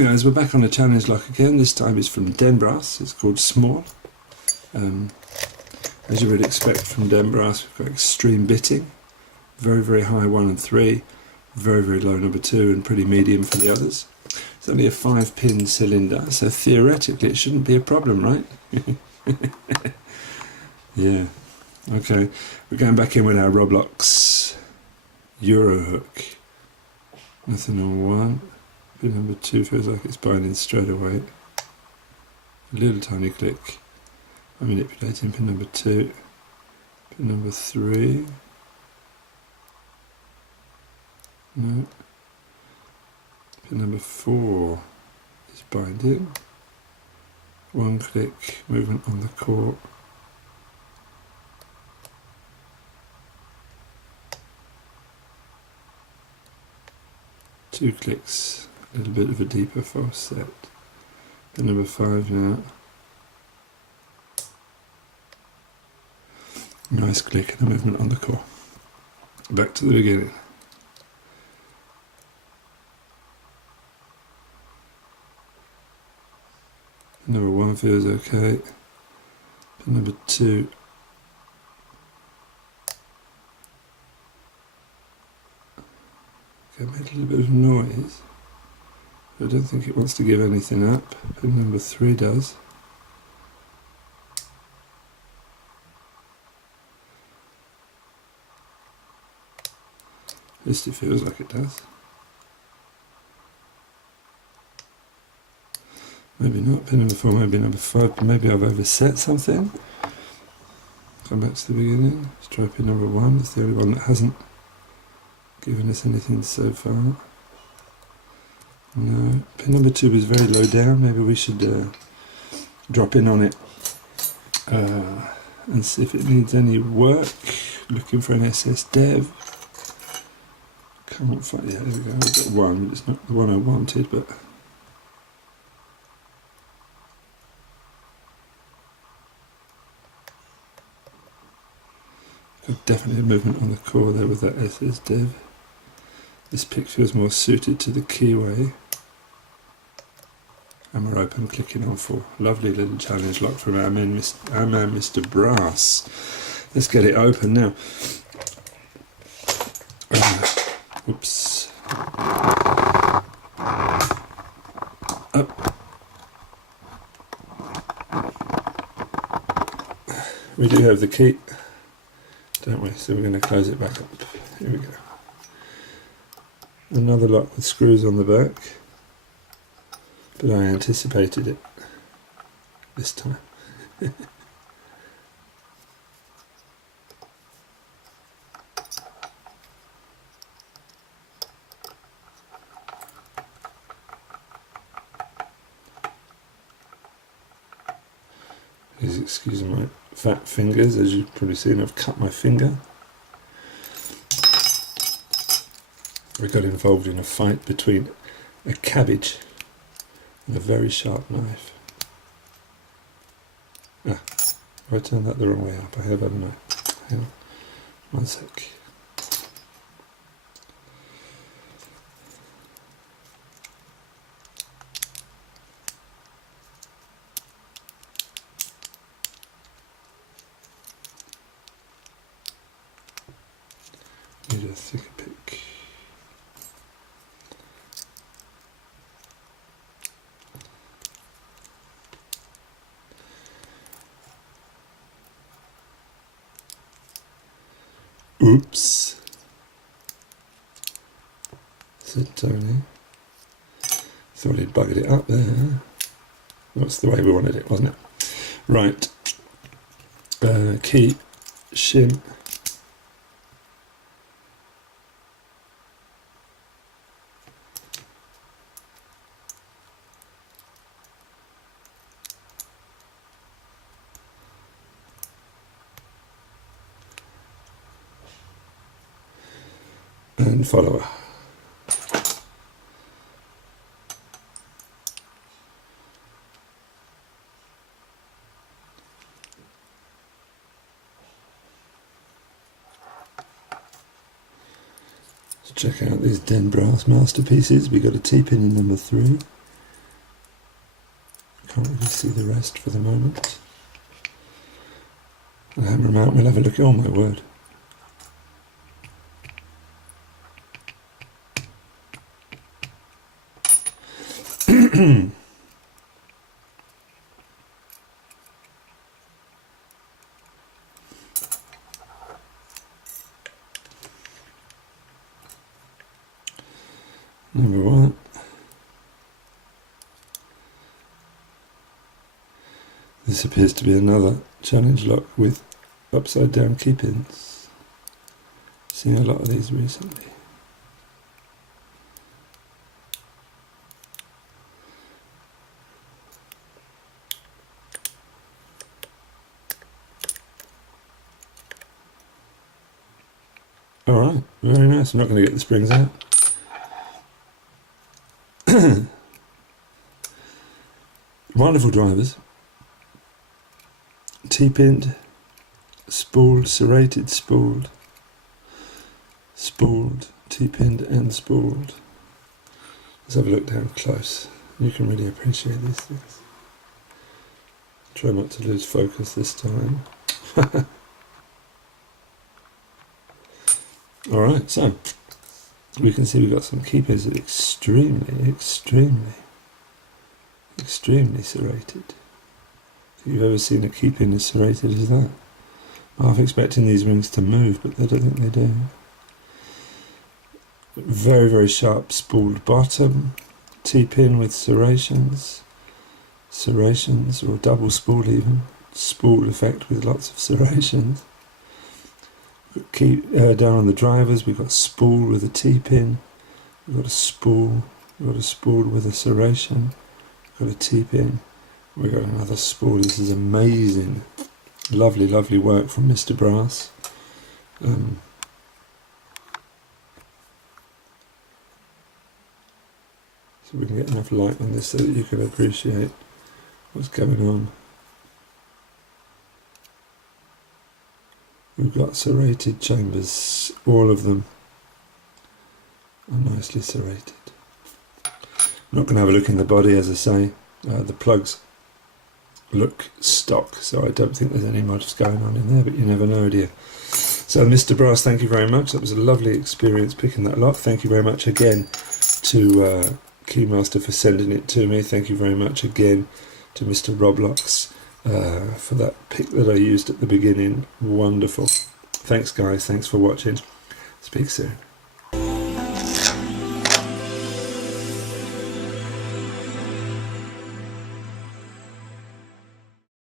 Hi guys, we're back on a challenge lock again. This time it's from Den Brass. It's called Small. As you would expect from Den Brass, we've got extreme bitting, very very high 1 and 3, very very low number 2, and pretty medium for the others. It's only a 5-pin cylinder, so theoretically it shouldn't be a problem, right? Yeah. Okay, we're going back in with our Roblox Euro hook. Nothing on 1. Pin number 2 feels like it's binding straight away. A little tiny click. I'm manipulating pin number 2. Pin number 3. No. Pin number 4 is binding. 1 click, movement on the core. Two clicks, a little bit of a deeper false set. Pin number 5 now. Nice click and a movement on the core. Back to the beginning. Pin number 1 feels okay. Pin number 2. Okay, made a little bit of noise. I don't think it wants to give anything up. Pin number 3 does. At least it feels like it does. Maybe not. Pin number 4, maybe number 5. Maybe I've overset something. Come back to the beginning. Let's try pin number 1. It's the only one that hasn't given us anything so far. No. Pin number 2 is very low down. Maybe we should drop in on it and see if it needs any work. Looking for an SS dev. Can't find. Yeah, there we go. I've got 1, but it's not the one I wanted. But got definitely a movement on the core there with that SS dev. This pick feels more suited to the keyway. And we're open, clicking on 4. Lovely little challenge lock from our man Mr. Brass. Let's get it open now. Oops. Up. We do have the key, don't we? So we're going to close it back up. Here we go. Another lock with screws on the back, but I anticipated it this time. Please excuse my fat fingers, as you've probably seen I've cut my finger. We got involved in a fight between a cabbage and a very sharp knife. Ah, I turned that the wrong way up. I have, haven't I? Hang on, 1 sec. Need a thicker pick. Oops, said Tony. Thought he'd buggered it up there. That's the way we wanted it, wasn't it? Right. Key, shim. And follower. Check out these Den Brass masterpieces. We got a T-pin in number 3, Can't really see the rest for the moment. I'll hammer them out, we'll have a look. Oh my word. Number one. This appears to be another challenge lock with upside down key pins. Seeing a lot of these recently. Alright, very nice. I'm not going to get the springs out. Wonderful drivers. T-pinned, spooled, serrated, spooled, spooled, T-pinned and spooled. Let's have a look down close. You can really appreciate these things. Try not to lose focus this time. Alright, so we can see we've got some key pins that are extremely serrated. If you've ever seen a key pin as serrated as that. I'm half expecting these rings to move, but I don't think they do. Very sharp spooled bottom, T-pin with serrations, or double spool even, spool effect with lots of serrations. Down on the drivers we've got spool with a T-pin, we've got a spool with a serration, we've got a T-pin, we've got another spool. This is amazing, lovely work from Mr. Brass. So we can get enough light on this so that you can appreciate what's going on. We've got serrated chambers, all of them are nicely serrated. I'm not going to have a look in the body, as I say. The plugs look stock, so I don't think there's any mods going on in there, but you never know, do you? So Mr. Brass, thank you very much. That was a lovely experience picking that lot. Thank you very much again to Keymaster for sending it to me. Thank you very much again to Mr. Roblox for that pick that I used at the beginning. Wonderful. Thanks guys, thanks for watching. Speak soon.